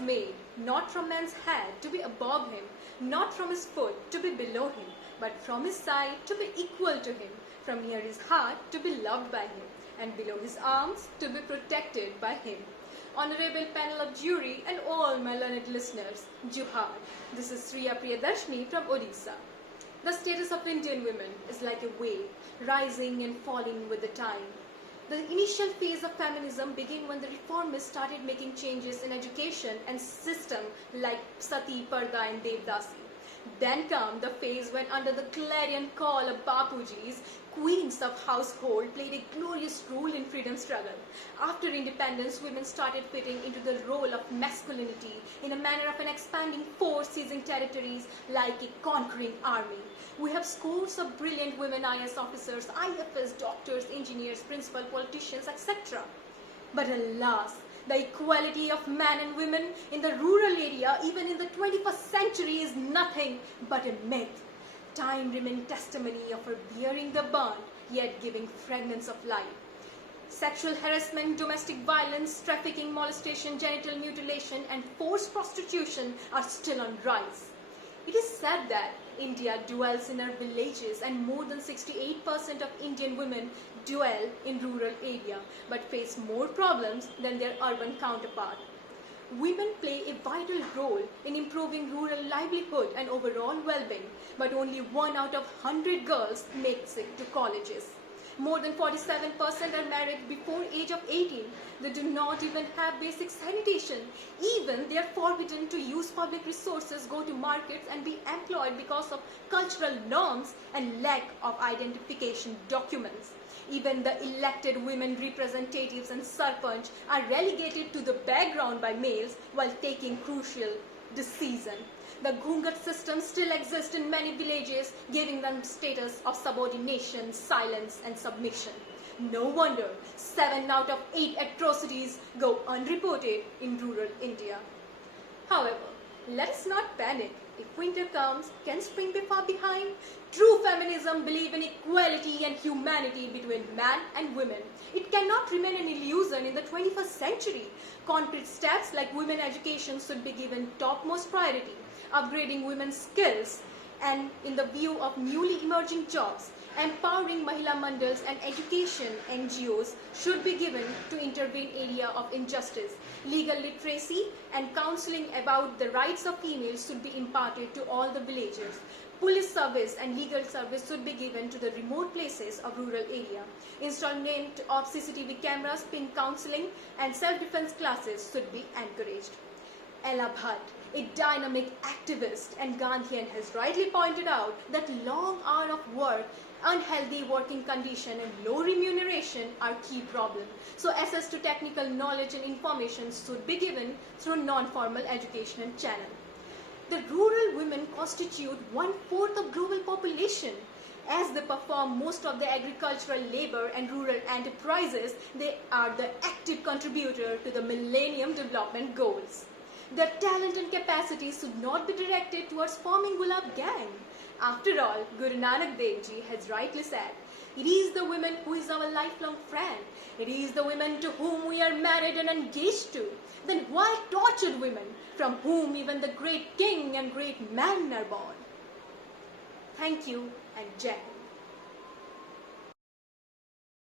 was made not from man's head to be above him, not from his foot to be below him, but from his side to be equal to him, from near his heart to be loved by him, and below his arms to be protected by him. Honorable panel of jury and all my learned listeners, Juhar. This is Sriya Priyadarshini from Odisha. The status of Indian women is like a wave, rising and falling with the time. The initial phase of feminism began when the reformists started making changes in education and system like Sati, Parda and Devdasi. Then come the phase when under the clarion call of Bapujis, queens of household played a glorious role in freedom struggle. After independence, women started fitting into the role of masculinity in a manner of an expanding force seizing territories like a conquering army. We have scores of brilliant women IS officers, IFS, doctors, engineers, principal, politicians, etc. But alas, the equality of men and women in the rural area, even in the 21st century, is nothing but a myth. Time remained testimony of her bearing the bond, yet giving fragments of life. Sexual harassment, domestic violence, trafficking, molestation, genital mutilation, and forced prostitution are still on rise. It is said that India dwells in her villages and more than 68% of Indian women dwell in rural area but face more problems than their urban counterpart. Women play a vital role in improving rural livelihood and overall well-being, but only 1 out of 100 girls makes it to colleges. More than 47% are married before age of 18. They do not even have basic sanitation. Even they are forbidden to use public resources, go to markets and be employed because of cultural norms and lack of identification documents. Even the elected women representatives and sarpanch are relegated to the background by males while taking crucial decisions. The Ghungat system still exists in many villages, giving them status of subordination, silence and submission. No wonder 7 out of 8 atrocities go unreported in rural India. However, let us not panic. If winter comes, can spring be far behind? True feminism believes in equality and humanity between man and women. It cannot remain an illusion in the 21st century. Concrete steps like women education should be given topmost priority. Upgrading women's skills and in the view of newly emerging jobs, empowering Mahila Mandals and education NGOs should be given to intervene area of injustice. Legal literacy and counseling about the rights of females should be imparted to all the villages. Police service and legal service should be given to the remote places of rural area. Installment of CCTV cameras, pink counseling and self-defense classes should be encouraged. Ella Bhatt, a dynamic activist and Gandhian, has rightly pointed out that long hours of work, unhealthy working condition and low remuneration are key problems. So access to technical knowledge and information should be given through non-formal educational channel. The rural women constitute 1/4 of global population. As they perform most of the agricultural labor and rural enterprises, they are the active contributor to the Millennium Development Goals. Their talent and capacity should not be directed towards forming Gulab gang. After all, Guru Nanak Dev Ji has rightly said, it is the women who is our lifelong friend. It is the women to whom we are married and engaged to. Then why torture women from whom even the great king and great men are born? Thank you and Jai Hind.